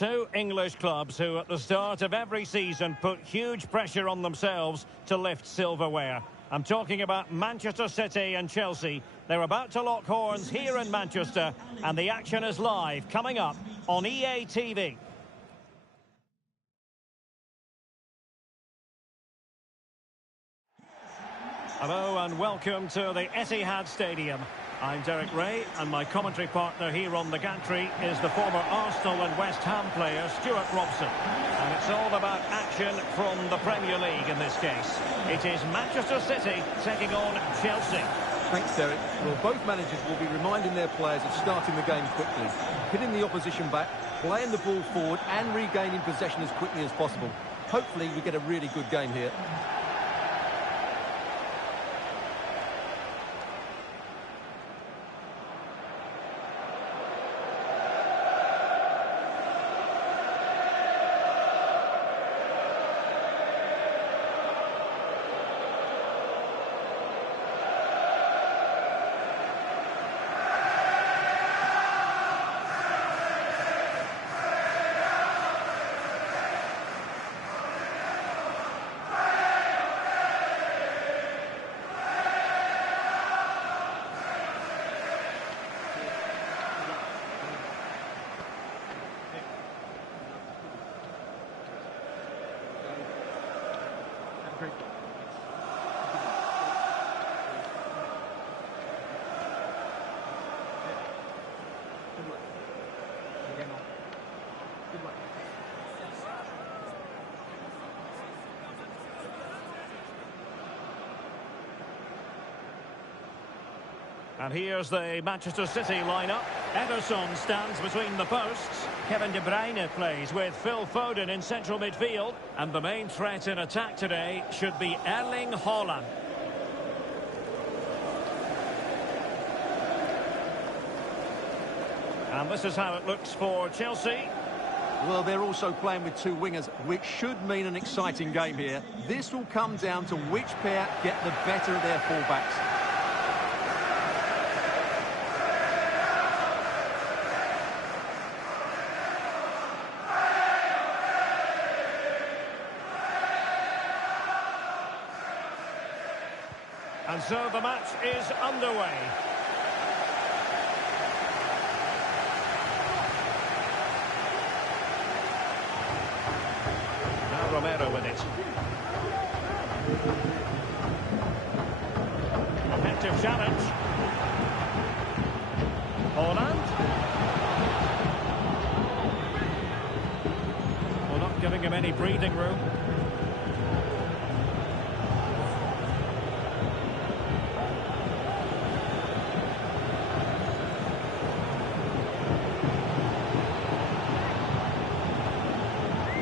two English clubs who at the start of every season put huge pressure on themselves to lift silverware. I'm talking about Manchester City and Chelsea. They're about to lock horns here in Manchester, and the action is live, coming up on EA TV. Hello and welcome to the Etihad Stadium. I'm Derek Ray, and my commentary partner here on the gantry is the former Arsenal and West Ham player Stuart Robson. And it's all about action from the Premier League in this case. It is Manchester City taking on Chelsea. Thanks, Derek. Well, both managers will be reminding their players of starting the game quickly, hitting the opposition back, playing the ball forward and regaining possession as quickly as possible. Hopefully we get a really good game here. And here's the Manchester City lineup. Ederson stands between the posts. Kevin De Bruyne plays with Phil Foden in central midfield. And the main threat in attack today should be Erling Haaland. And this is how it looks for Chelsea. Well, they're also playing with two wingers, which should mean an exciting game here. This will come down to which pair get the better of their fullbacks. And so the match is underway. Now Romero with it. Effective challenge. Haaland. Well, not giving him any breathing room.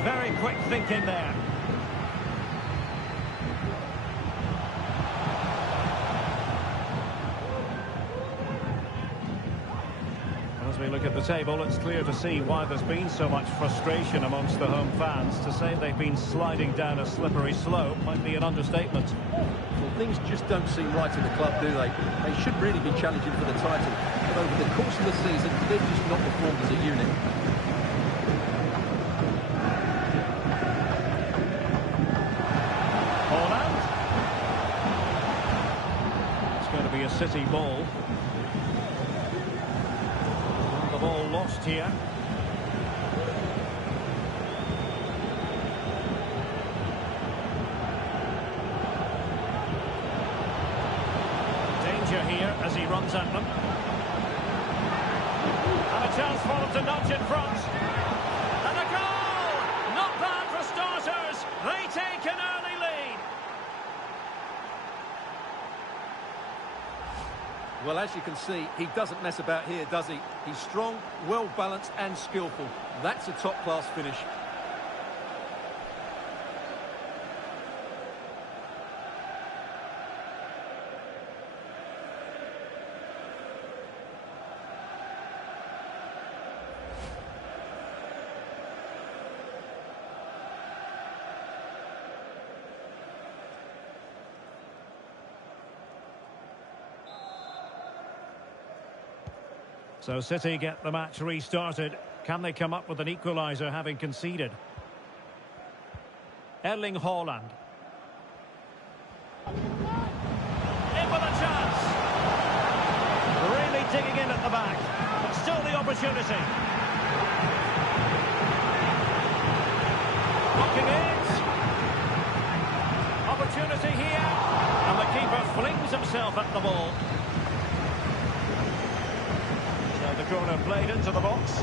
Very quick thinking there. As we look at the table, it's clear to see why there's been so much frustration amongst the home fans. To say they've been sliding down a slippery slope might be an understatement. Well, things just don't seem right in the club, do they? They should really be challenging for the title. But over the course of the season, they've just not performed as a unit. A City ball. The ball lost here. Danger here as he runs at them. And a chance for them to nudge in front. And a goal! Not bad for starters. They take an early lead. Well, as you can see, he doesn't mess about here, does he? He's strong, well-balanced and skillful. That's a top-class finish. So City get the match restarted. Can they come up with an equaliser having conceded? Erling Haaland. In with a chance. Really digging in at the back. But still the opportunity. Looking it. Opportunity here. And the keeper flings himself at the ball. So the corner played into the box.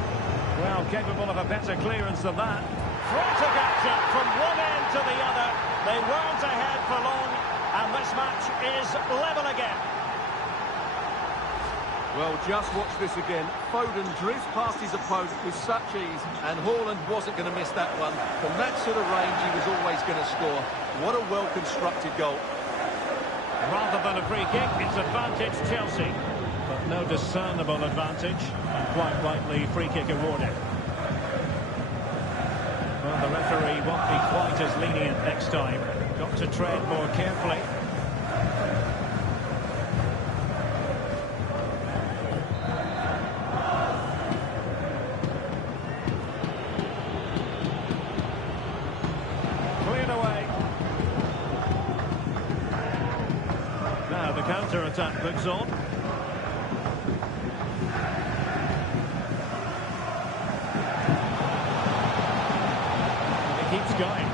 Well, capable of a better clearance than that. Frantic action from one end to the other. They weren't ahead for long, and this match is level again. Well, just watch this again. Foden drifts past his opponent with such ease, and Haaland wasn't going to miss that one. From that sort of range, he was always going to score. What a well-constructed goal. Rather than a free kick, it's advantage Chelsea. But no discernible advantage, and quite rightly free kick awarded. Well, the referee won't be quite as lenient next time. Got to tread more carefully. Cleared away. Now the counter-attack looks on. Keeps going.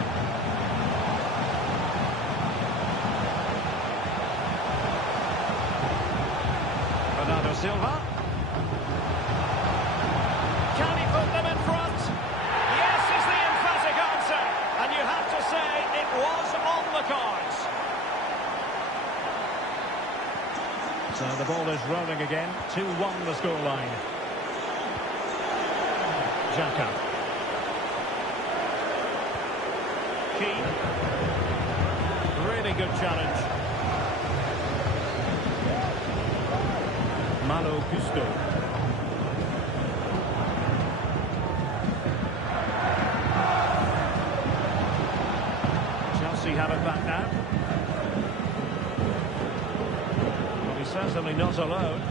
Bernardo Silva. Can he put them in front? Yes is the emphatic answer. And you have to say it was on the cards. So the ball is rolling again. 2-1 the scoreline. Xhaka. Really good challenge. Malo Gusto. Chelsea have it back now. Well, he's certainly not alone.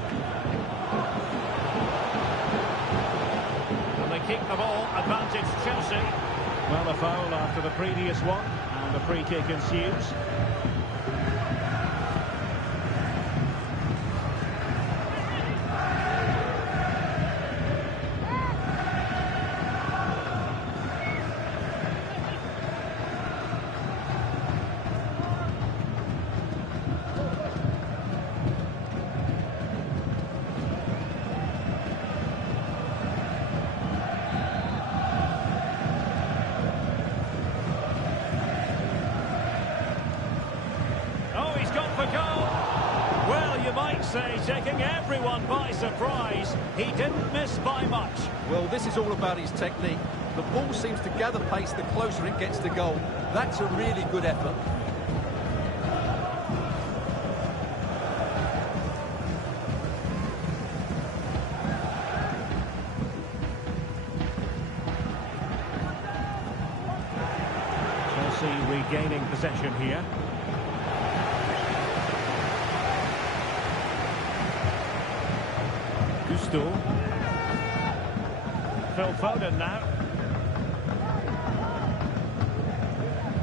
And they keep the ball. Advantage Chelsea. Well, a foul after the previous one, and the free kick ensues. You might say, taking everyone by surprise. He didn't miss by much. Well, this is all about his technique. The ball seems to gather pace the closer it gets to goal. That's a really good effort. Chelsea regaining possession here. Gusto. Phil Foden now.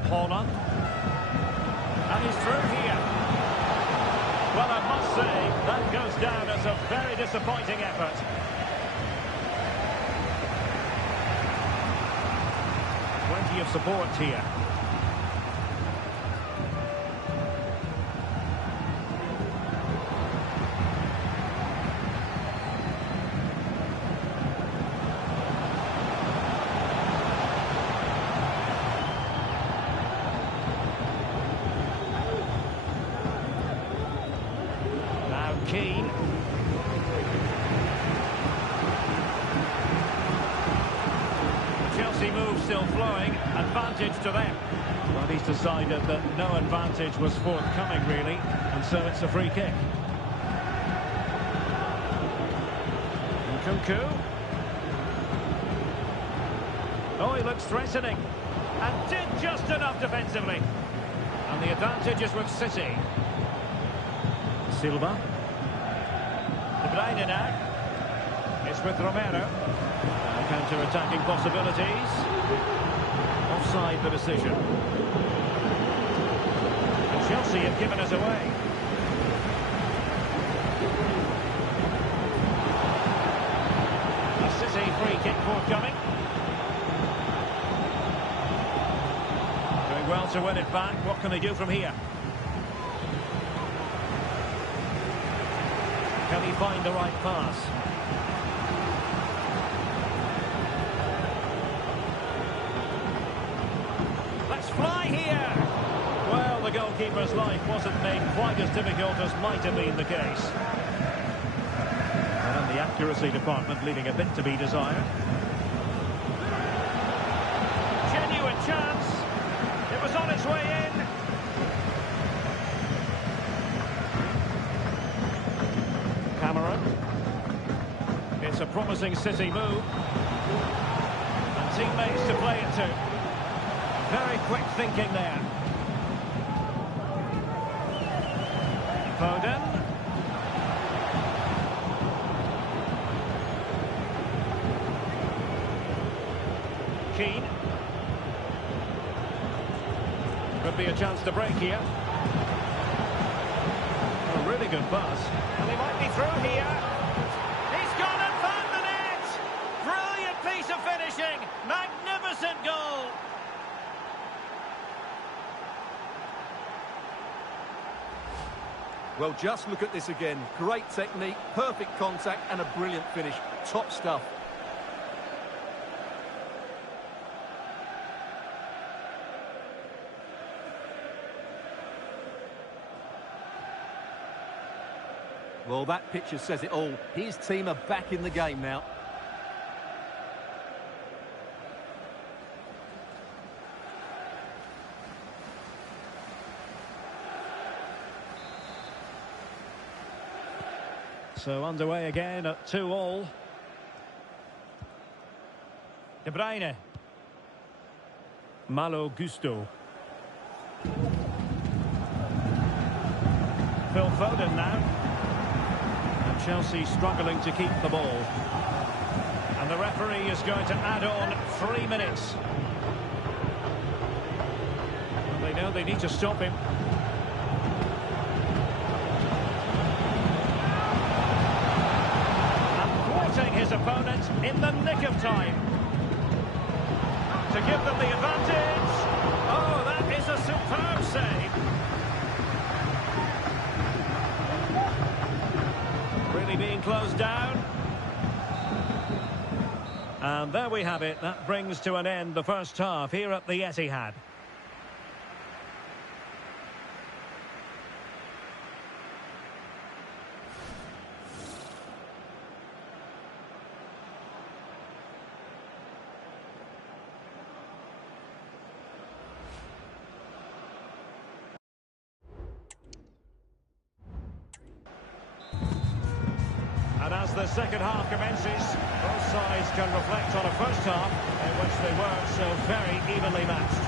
Haaland. And he's through here. Well, I must say, that goes down as a very disappointing effort. Plenty of support here. Keane. Chelsea move still flowing. Advantage to them. But he's decided that no advantage was forthcoming, really. And so it's a free kick. Nkunku. Oh, he looks threatening. And did just enough defensively. And the advantage is with City. Silva. De Bruyne now. It's with Romero. Counter-attacking possibilities. Offside the decision. And Chelsea have given us away. A City free kick forthcoming. Doing well to win it back. What can they do from here? Can he find the right pass? Let's fly here! Well, the goalkeeper's life wasn't made quite as difficult as might have been the case. And the accuracy department leaving a bit to be desired. Genuine chance. It was on its way in. Cameron. It's a promising City move. And teammates to play it to. Very quick thinking there. Foden. Keane. Could be a chance to break here. A really good pass. And he might be through here. He's gone and found the net! Brilliant piece of finishing. Magnificent goal. Well, just look at this again. Great technique, perfect contact, and a brilliant finish. Top stuff. Well, that picture says it all. His team are back in the game now. So underway again at 2-2. De Bruyne. Malo Gusto. Phil Foden now. And Chelsea struggling to keep the ball. And the referee is going to add on 3 minutes. And they know they need to stop him. His opponent in the nick of time to give them the advantage. Oh, that is a superb save. Really being closed down. And there we have it. That brings to an end the first half here at the Etihad. And as the second half commences, both sides can reflect on a first half in which they were so very evenly matched.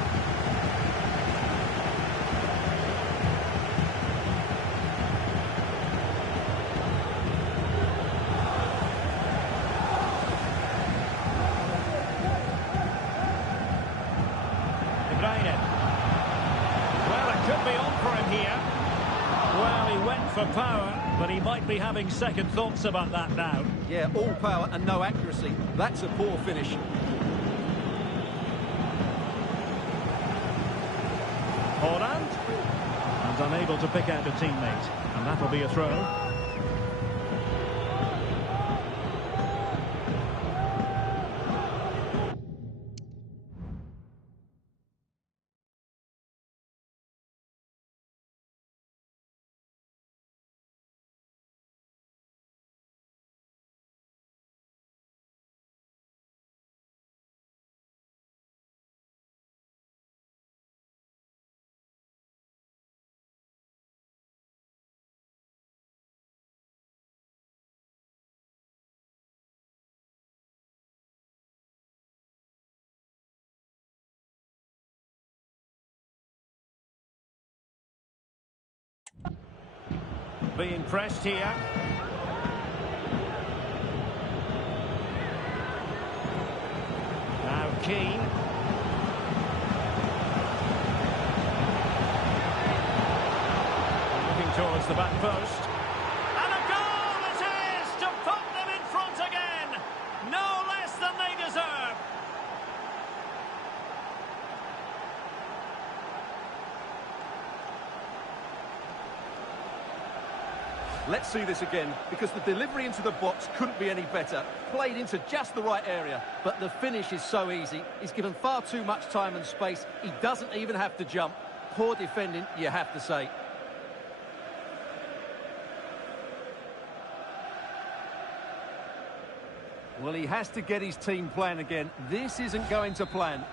De Bruyne. Well, it could be on for him here. Well, he went for power, but he might be having second thoughts about that now. Yeah, all power and no accuracy. That's a poor finish. Haaland. And unable to pick out a teammate. And that'll be a throw. Being pressed here. Keane. Looking towards the back post. And a goal it is to put them in front again. No less than they deserve. Let's see this again, because the delivery into the box couldn't be any better. Played into just the right area, but the finish is so easy. He's given far too much time and space. He doesn't even have to jump. Poor defending, you have to say. Well, he has to get his team playing again. This isn't going to plan.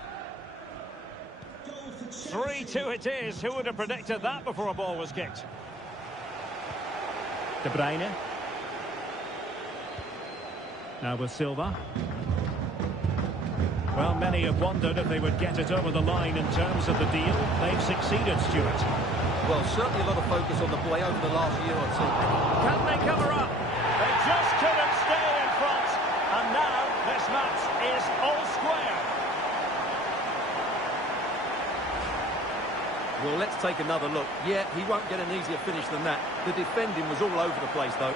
3-2 it is. Who would have predicted that before a ball was kicked? De Bruyne. Now with Silva. Well, many have wondered if they would get it over the line in terms of the deal. They've succeeded, Stuart. Well, certainly a lot of focus on the play over the last year or two. Can they cover up? They just couldn't stay in front. And now this match is all square. Well, let's take another look. Yeah, he won't get an easier finish than that. The defending was all over the place, though.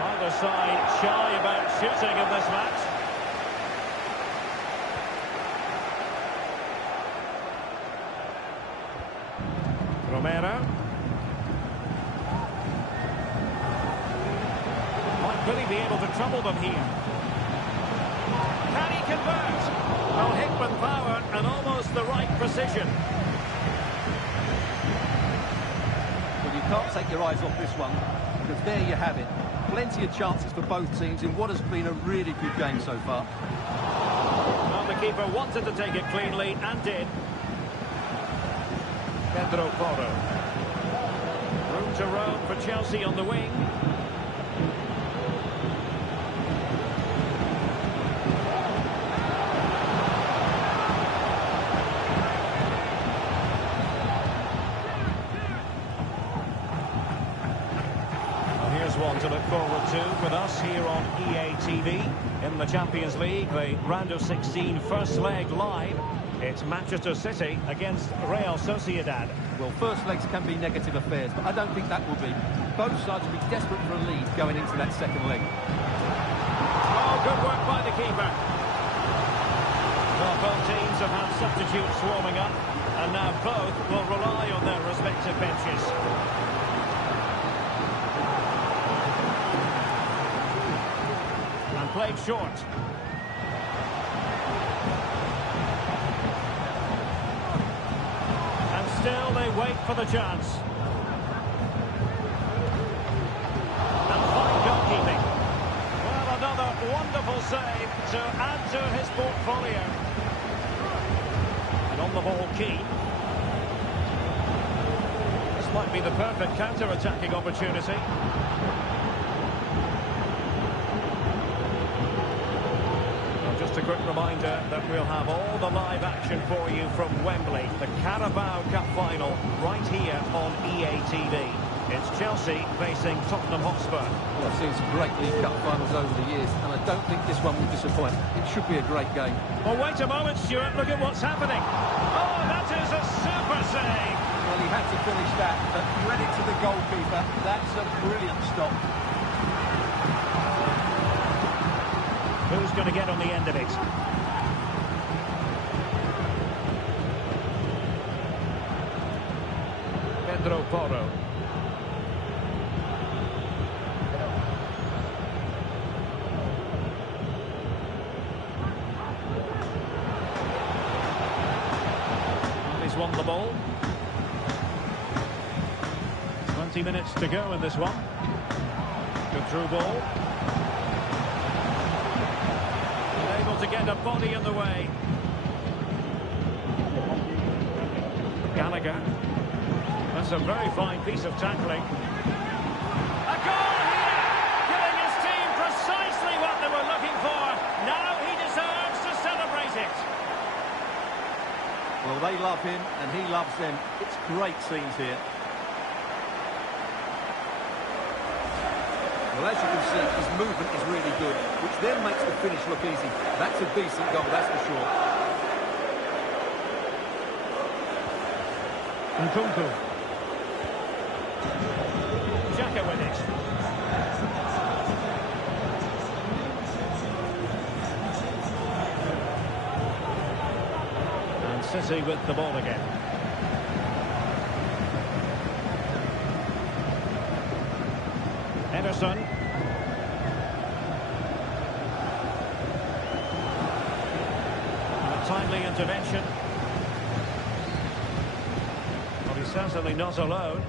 Neither side shy about shooting in this match. Romero. Might really be able to trouble them here. Can he convert? Well, Hickman power and almost the right precision. Well, you can't take your eyes off this one, because there you have it. Plenty of chances for both teams in what has been a really good game so far. Well, the keeper wanted to take it cleanly and did. Pedro Porro. Room to roam for Chelsea on the wing. Well, here's one to look forward to with us here on EA TV. In the Champions League, the round of 16 first leg live. It's Manchester City against Real Sociedad. Well, first legs can be negative affairs, but I don't think that will be. Both sides will be desperate for a lead going into that second leg. Oh, good work by the keeper. Well, both teams have had substitutes swarming up, and now both will rely on their respective benches. And played short. Still, they wait for the chance. And fine goalkeeping. Well, another wonderful save to add to his portfolio. And on the ball, Keane. This might be the perfect counter-attacking opportunity. Just a quick reminder that we'll have all the live action for you from Wembley, the Carabao Cup final, right here on EA TV. It's Chelsea facing Tottenham Hotspur. Well, I've seen some great League Cup finals over the years, and I don't think this one will disappoint. It should be a great game. Well, wait a moment, Stuart. Look at what's happening. Oh, that is a super save. Well, he had to finish that, but credit to the goalkeeper. That's a brilliant stop. Who's going to get on the end of it? Pedro Porro. He's won the ball. 20 minutes to go in this one. Good through ball. To get a body in the way. Gallagher. That's a very fine piece of tackling. A goal here! Giving his team precisely what they were looking for. Now he deserves to celebrate it. Well, they love him and he loves them. It's great scenes here. Well, as you can see, his movement is really good, which then makes the finish look easy. That's a decent goal, that's for sure. Nkunku. Xhaka with it. And City with the ball again. Ederson. And a timely intervention. Well, he's certainly not alone.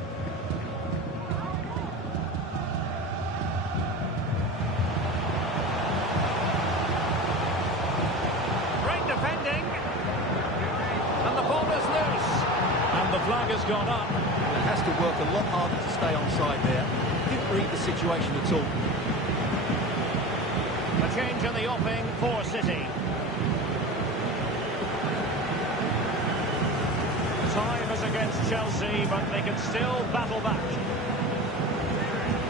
Great defending. And the ball is loose. And the flag has gone up. It has to work a lot harder to stay onside there. Didn't read the situation at all. A change in the offing for City. Time is against Chelsea, but they can still battle back.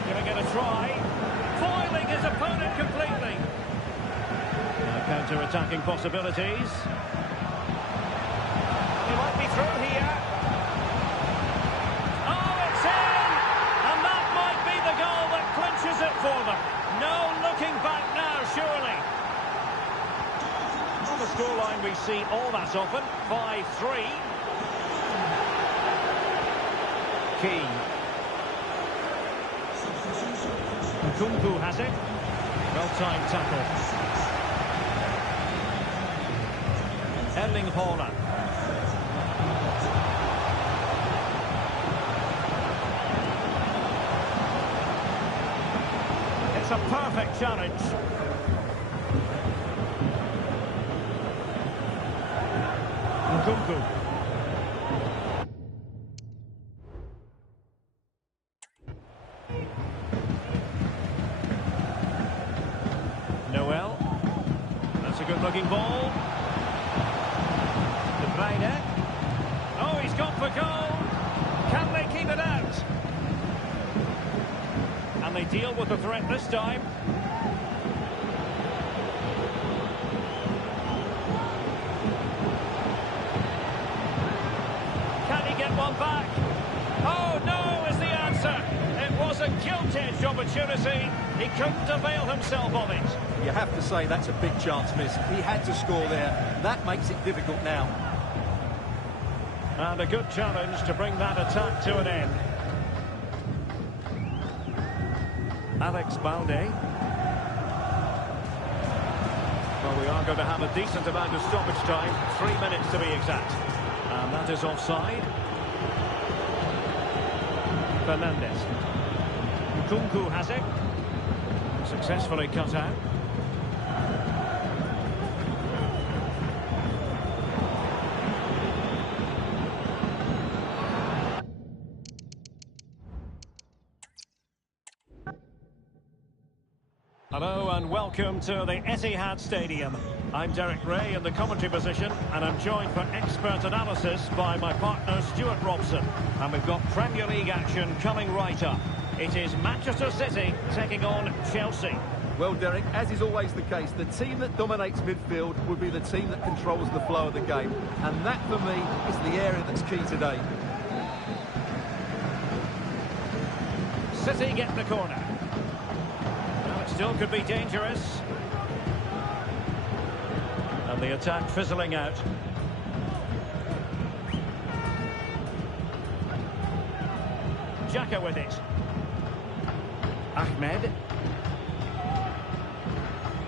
Giving it a try. Foiling his opponent completely. Now counter-attacking possibilities. He might be through here. Clinches it for them. No looking back now, surely. On the scoreline we see all that often. 5-3. Key. Nkunku has it. Well-timed tackle. Erling Haaland. It's a perfect challenge. Nkunku. Noel. That's a good-looking ball. De Bruyne. Oh, he's gone for goal. Can they keep it out? And they deal with the threat this time. Can he get one back? Oh, no, is the answer. It was a gilt-edged opportunity. He couldn't avail himself of it. You have to say that's a big chance missed. He had to score there. That makes it difficult now. And a good challenge to bring that attack to an end. Alex Balde. Well, we are going to have a decent amount of stoppage time. 3 minutes to be exact. And that is offside. Fernandes. Nkunku has it. Successfully cut out. Hello and welcome to the Etihad Stadium. I'm Derek Ray in the commentary position and I'm joined for expert analysis by my partner Stuart Robson. And we've got Premier League action coming right up. It is Manchester City taking on Chelsea. Well, Derek, as is always the case, the team that dominates midfield will be the team that controls the flow of the game. And that, for me, is the area that's key today. City get the corner. Still could be dangerous. And the attack fizzling out. Xhaka with it. Ahmed.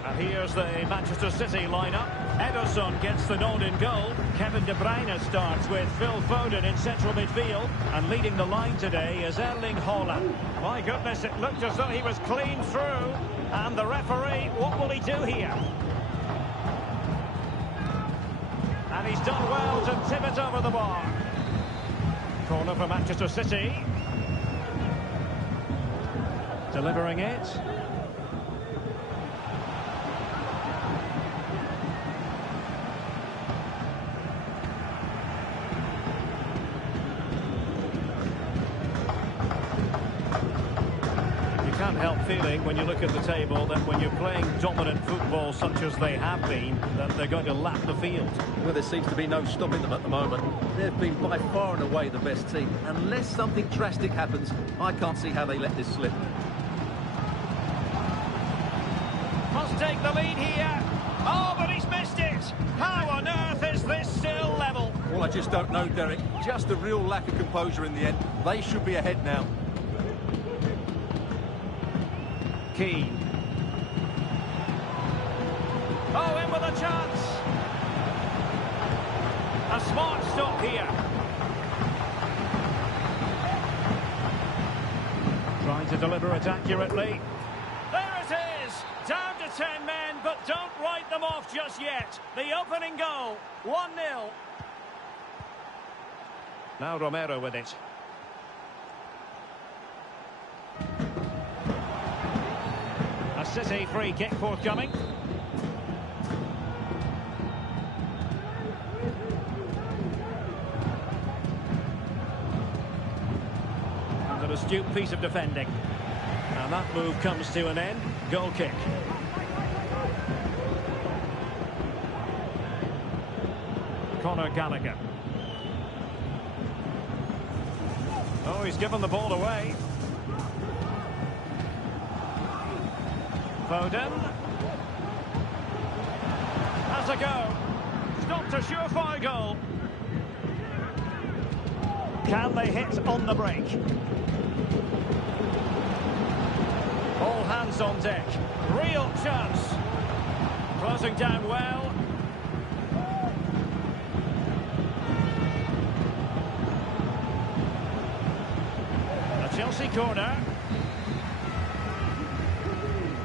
And here's the Manchester City lineup. Ederson gets the nod in goal. Kevin De Bruyne starts with Phil Foden in central midfield. And leading the line today is Erling Haaland. My goodness, it looked as though he was clean through. And the referee, what will he do here? And he's done well to tip it over the bar. Corner for Manchester City. Delivering it. can't help feeling, when you look at the table, that when you're playing dominant football such as they have been, that they're going to lap the field. Well, there seems to be no stopping them at the moment. They've been by far and away the best team. Unless something drastic happens, I can't see how they let this slip. Must take the lead here. Oh, but he's missed it. How on earth is this still level? Well, I just don't know, Derek. Just a real lack of composure in the end. They should be ahead now. Keane. Oh, in with a chance. A smart stop here. Trying to deliver it accurately. There it is. Down to 10 men, but don't write them off just yet. The opening goal, 1-0. Now Romero with it. A City free kick forthcoming. And an astute piece of defending. And that move comes to an end. Goal kick. Conor Gallagher. Oh, he's given the ball away. Foden. Has a go. Stopped a surefire goal. Can they hit on the break? All hands on deck. Real chance. Closing down well. A Chelsea corner.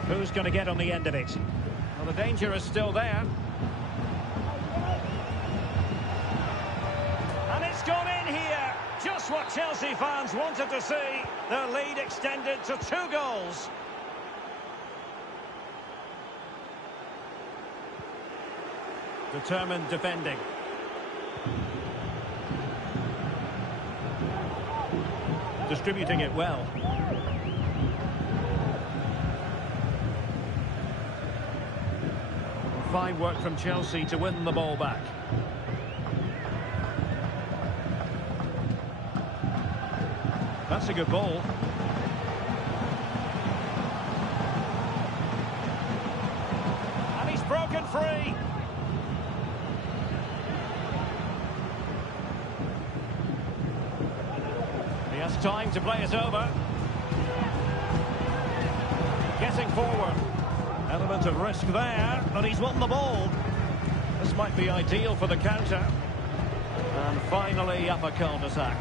Who's going to get on the end of it? Well, the danger is still there. And it's gone in here. Just what Chelsea fans wanted to see. Their lead extended to 2 goals. Determined defending. Distributing it well. Fine work from Chelsea to win the ball back. That's a good ball. And he's broken free. He has time to play it over. Getting forward. Element of risk there, but he's won the ball. This might be ideal for the counter. And finally up a cul-de-sac.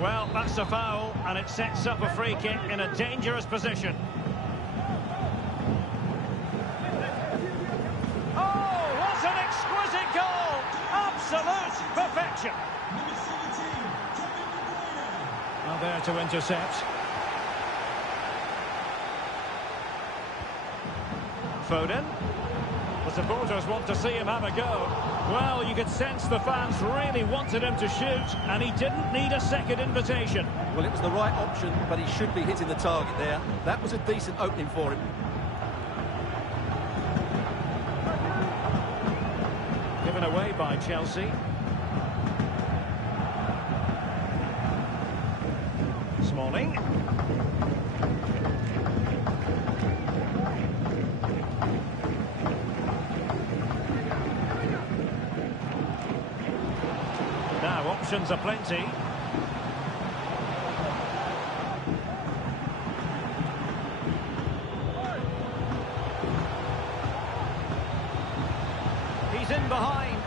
Well, that's a foul, and it sets up a free kick in a dangerous position. Oh, what an exquisite goal! Absolute perfection. Now there to intercept. Foden. The supporters want to see him have a go. Well, you could sense the fans really wanted him to shoot, and he didn't need a second invitation. Well, it was the right option, but he should be hitting the target there. That was a decent opening for him. Given away by Chelsea. Smalling. Now options are plenty. He's in behind.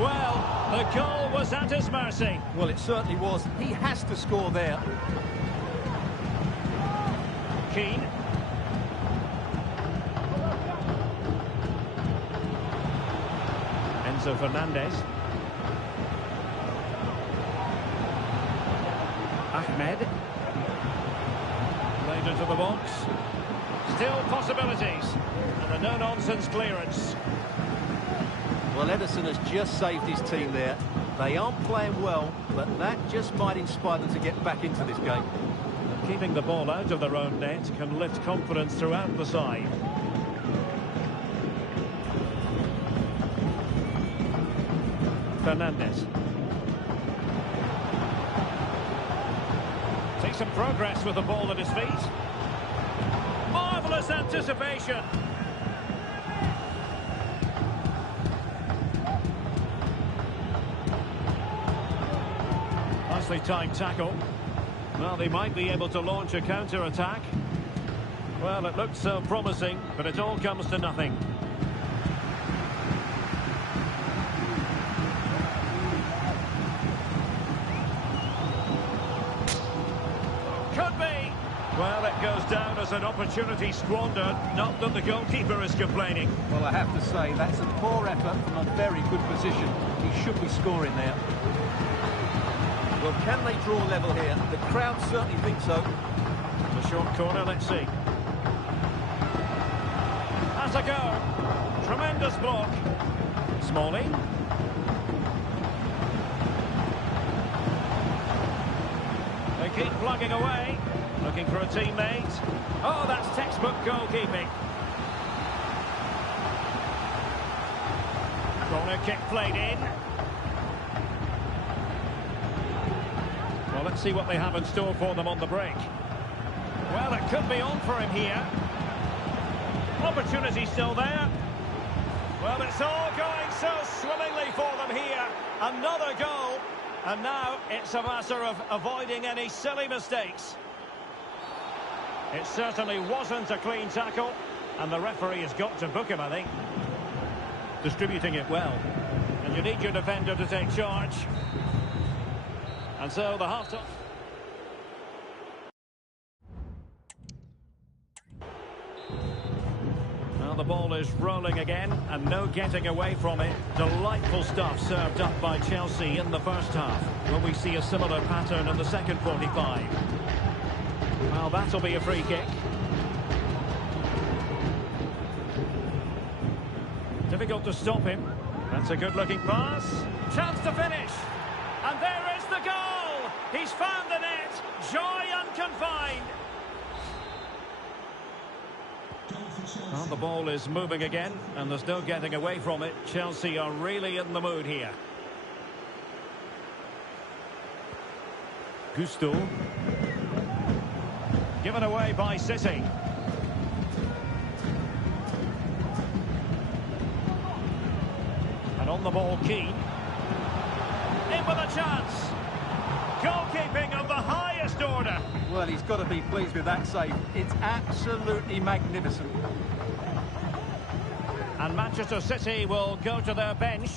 Well, the goal was at his mercy. Well, it certainly was. He has to score there. Keane. Enzo Fernandez. Ahmed. Laid into the box. Still possibilities. And a no-nonsense clearance. Well, Ederson has just saved his team there. They aren't playing well, but that just might inspire them to get back into this game. Keeping the ball out of their own net can lift confidence throughout the side. Fernandez. Takes some progress with the ball at his feet. Marvellous anticipation. Nicely timed tackle. Well, they might be able to launch a counter-attack. Well, it looked so promising, but it all comes to nothing. Could be. Well, it goes down as an opportunity squandered. Not that the goalkeeper is complaining. Well, I have to say, that's a poor effort from a very good position. He should be scoring there. Well, can they draw level here? The crowd certainly think so. The short corner, let's see. Has a go. Tremendous block. Smalling. They keep plugging away. Looking for a teammate. Oh, that's textbook goalkeeping. Corner kick played in. Well, let's see what they have in store for them on the break. Well, it could be on for him here. Opportunity still there. Well, it's all going so swimmingly for them here. Another goal. And now it's a matter of avoiding any silly mistakes. It certainly wasn't a clean tackle. And the referee has got to book him, I think. Distributing it well. And you need your defender to take charge. And so the half-time. Now the ball is rolling again, and no getting away from it. Delightful stuff served up by Chelsea in the first half. Will we see a similar pattern in the second 45? Well, that'll be a free kick. Difficult to stop him. That's a good-looking pass. Chance to finish. And there is the goal! He's found the net! Joy unconfined! Well, the ball is moving again, and there's no getting away from it. Chelsea are really in the mood here. Gusto. Given away by City. And on the ball, Keane. In with a chance. Goalkeeping of the highest order. Well, he's got to be pleased with that save. It's absolutely magnificent. And Manchester City will go to their bench.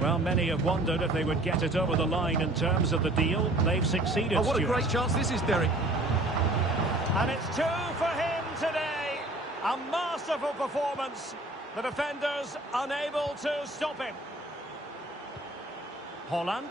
Well, many have wondered if they would get it over the line in terms of the deal. They've succeeded, Oh, what Stuart. a great chance this is, Derek. And it's two for him today. A masterful performance. The defenders unable to stop him. Holland.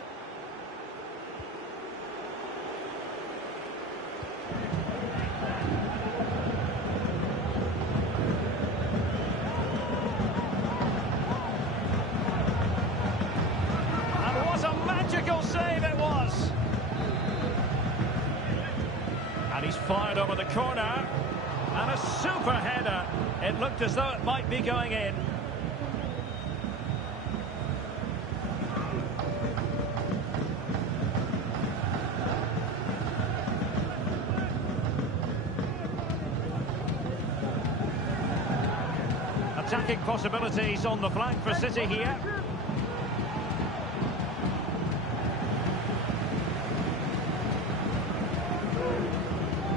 And what a magical save it was. And he's fired over the corner. And a super header. It looked as though it might be going in. Attacking possibilities on the flank for City here.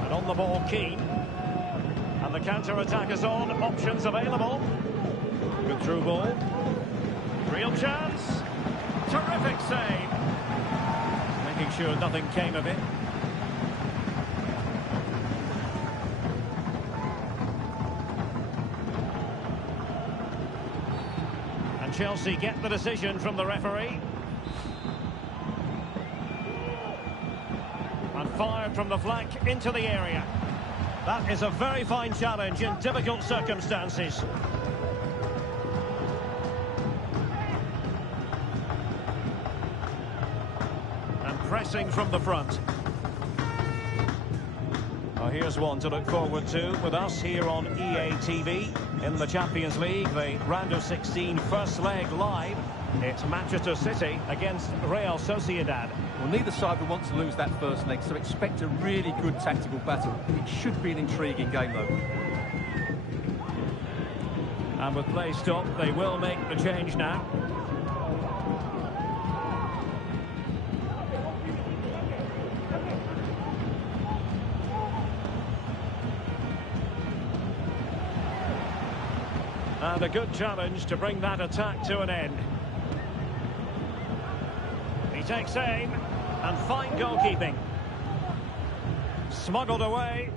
And on the ball, Keane. And the counter-attack is on. Options available. Good through ball. Real chance. Terrific save. Making sure nothing came of it. And Chelsea get the decision from the referee. And fired from the flank into the area. That is a very fine challenge in difficult circumstances. pressing from the front. Well, here's one to look forward to with us here on EA TV. In the Champions League, the round of 16 first leg live. It's Manchester City against Real Sociedad. Well, neither side will want to lose that first leg, so expect a really good tactical battle. It should be an intriguing game, though. And with play stopped, they will make the change now. And a good challenge to bring that attack to an end. He takes aim, and fine goalkeeping. Smuggled away.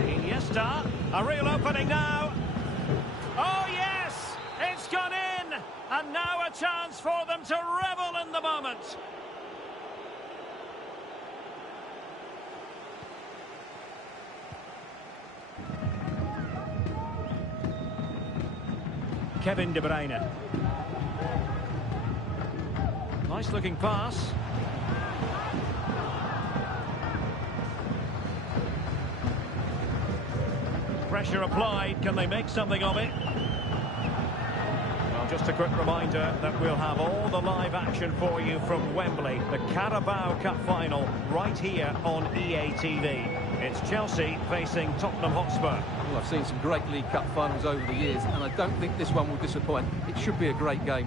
Iniesta, a real opening now. Oh yes, it's gone in, and now a chance for them to revel in the moment. Kevin De Bruyne. Nice looking pass. Pressure applied. Can they make something of it? Well, just a quick reminder that we'll have all the live action for you from Wembley. The Carabao Cup final right here on EA TV. It's Chelsea facing Tottenham Hotspur. Well, I've seen some great League Cup finals over the years, and I don't think this one will disappoint. It should be a great game.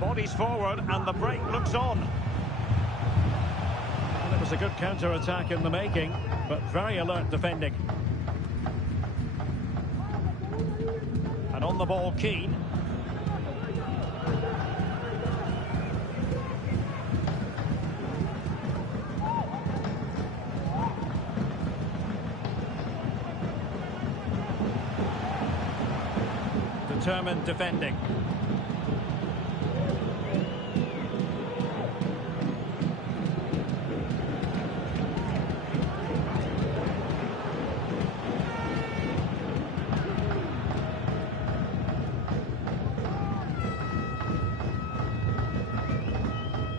Bodies forward, and the break looks on. And it was a good counter-attack in the making, but very alert defending. And on the ball, Keane. Determined defending.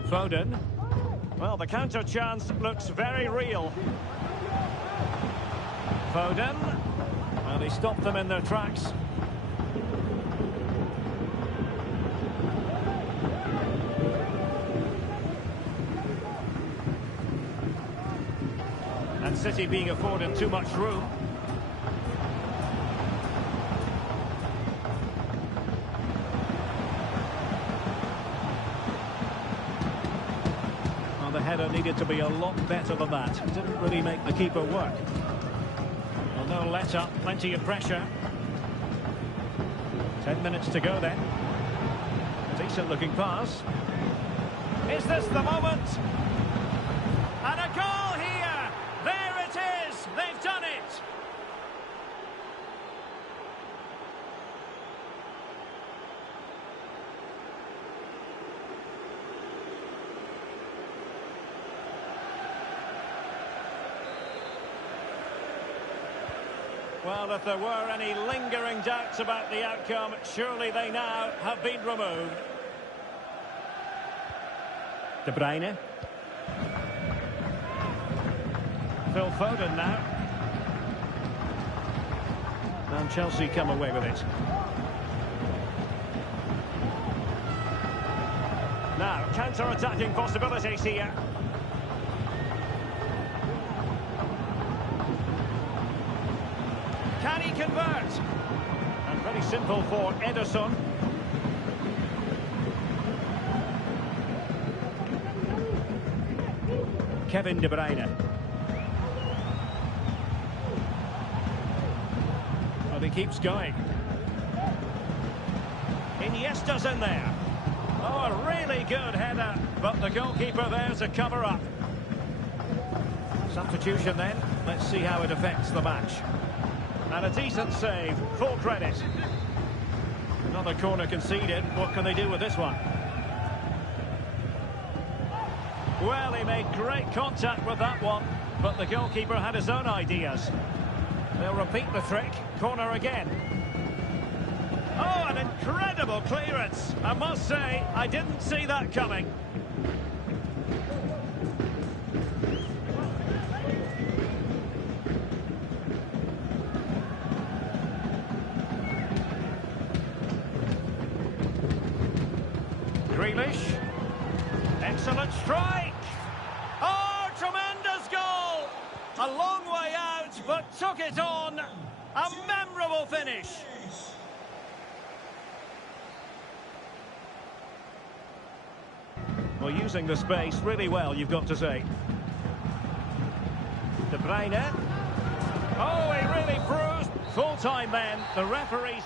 Foden. Well, the counter chance looks very real. Foden. And he stopped them in their tracks. And City being afforded too much room. Well, the header needed to be a lot better than that. Didn't really make the keeper work. Well, no let up, plenty of pressure. 10 minutes to go then. Decent looking pass. Is this the moment? And a goal here! There it is! They've done it! Well, if there were any lingering doubts about the outcome, surely they now have been removed. De Bruyne. Phil Foden now. And Chelsea come away with it. Now, counter-attacking possibilities here. Can he convert? And very simple for Ederson. Kevin De Bruyne. Well, he keeps going. Iniesta's in there. Oh, a really good header, but the goalkeeper there to cover up. Substitution then. Let's see how it affects the match. And a decent save, full credit. Another corner conceded. What can they do with this one? Well, he made great contact with that one, but the goalkeeper had his own ideas. They'll repeat the trick. Corner again. Oh, an incredible clearance. I must say, I didn't see that coming. Grealish. Excellent strike. Oh, tremendous goal. A long way out, but took it on. A memorable finish. Well, using the space really well, you've got to say. De Bruyne. Oh, he really bruised. Full time then. The referee's...